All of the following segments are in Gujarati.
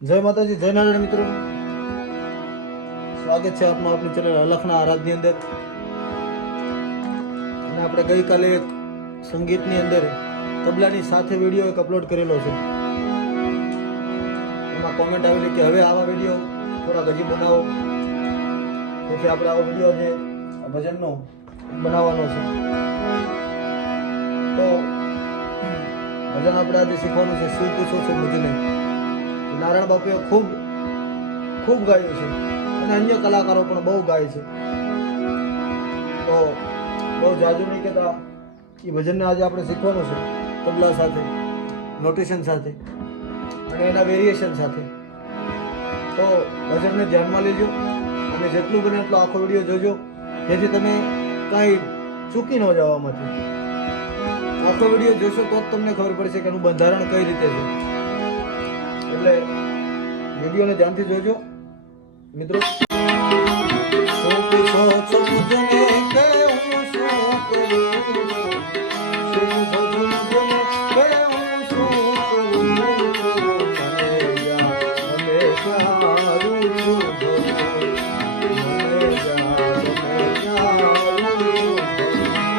જય માતાજી, જય નારાયણ મિત્રો. સ્વાગત છે આપનું આપણી ચેનલ અલખના આરાધની અંદર. અને આપણે ગઈકાલે એક સંગીતની અંદર તબલાની સાથે વિડીયો એક અપલોડ કરેલો છે. એમાં કોમેન્ટ આવેલી કે હવે આવા વિડીયો થોડાક હજી બનાવો. તેથી આપણે આવો વિડીયો જે ભજનનો બનાવવાનો છે. તો ભજન આપણે આજે શીખવાનું છે, શું પૂછો છો મુજને. નારાયણ બાપુએ ખૂબ ગાયું છે અને અન્ય કલાકારો પણ બહુ ગાય છે. તો બહુ જાજુ નહીં કહેતા, એ ભજનને આજે આપણે શીખવાનું છે તબલા સાથે, નોટેશન સાથે અને એના વેરિએશન સાથે. તો ભજનને ધ્યાનમાં લેજો અને જેટલું બને એટલો આખો વિડીયો જોજો, જેથી તમે કાંઈ ચૂકી ન જાઓ આમાંથી. આખો વિડીયો જોશો તો જ તમને ખબર પડશે કે એનું બંધારણ કઈ રીતે છે. એટલે વિડીયોને ધ્યાનથી જોજો મિત્રો. શું પૂછો છો મુજને કે હું શું કરું, શું પૂછો છો મુજને કે હું શું કરું, મને પ્યારું છું ભગવાન,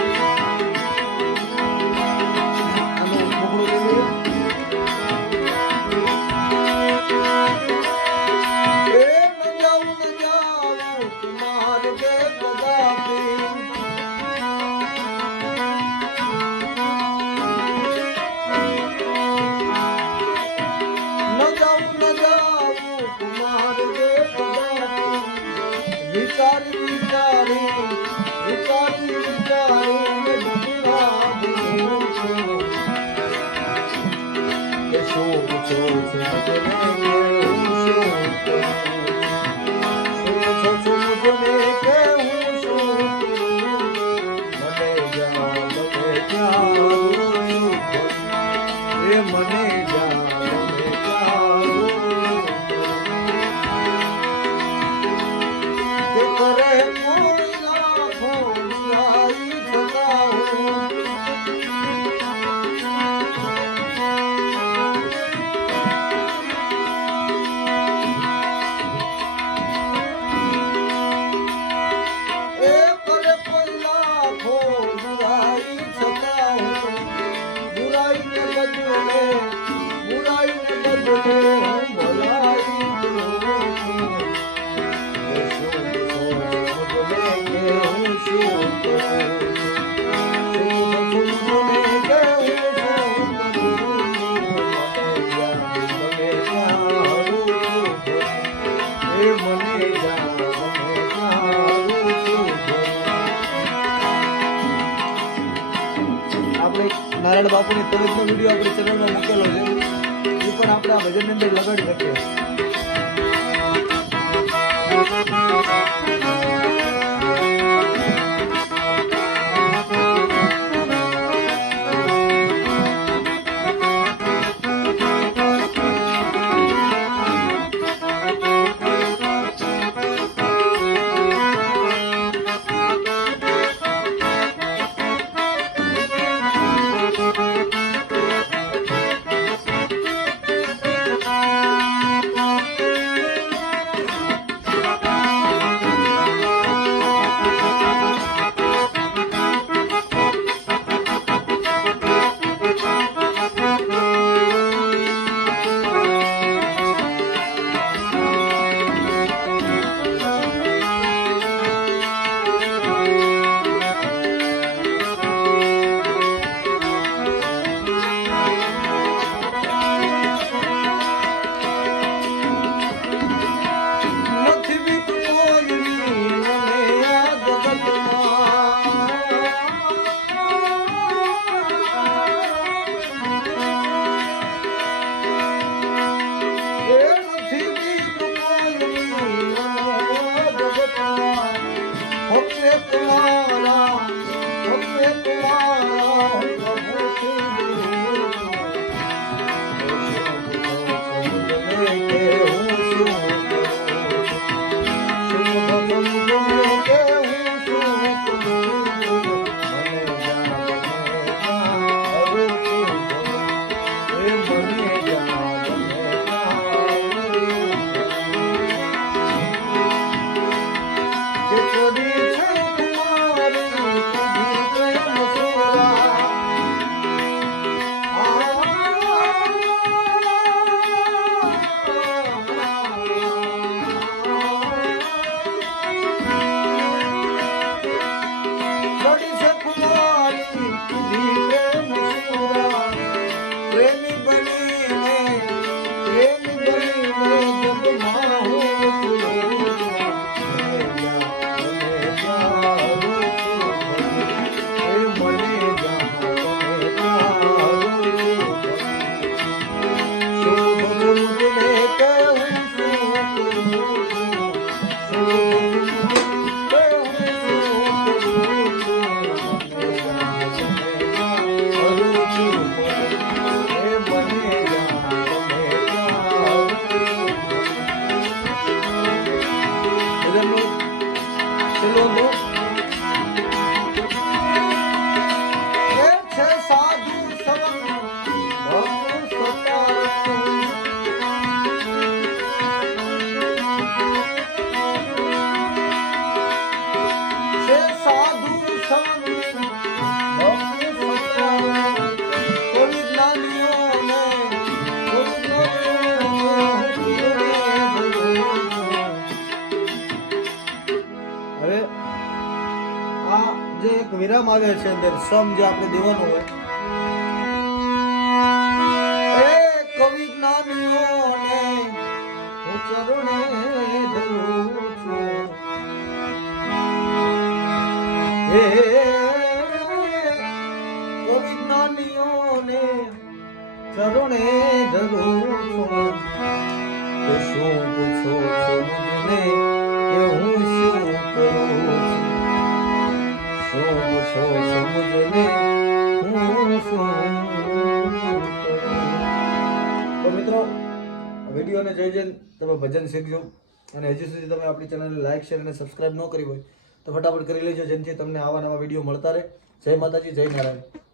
મને પ્યારું છું. આનું મોકળું લેવું. નારાયણ બાપુની તરફનો વિડીયો આપણી ચેનલમાં મૂકેલો છે, એ પણ આપણે આ ભજનની અંદર લગાડી શકીએ. વિરામ આવે છે અંદર સમ જે આપણે દેવાનો હોય એ કવિ જ્ઞાનીઓને હું ચરણે ધરું છું હે કવિ જ્ઞાનીઓને ચરણે ધરું છું તો શું પૂછો છો મને કે હું શું કરું છું શું પૂછો છો મને હું શું કરું. તો મિત્રો વિડીયોને જોઈ જઈને તમે ભજન શીખજો અને હજી સુધી તમે આપણી ચેનલને લાઈક શેર અને સબસ્ક્રાઇબ ન કરી હોય તો ફટાફટ કરી લેજો જેથી તમને આવા નવા વિડીયો મળતા રહે. જય માતાજી, જય નારાયણ.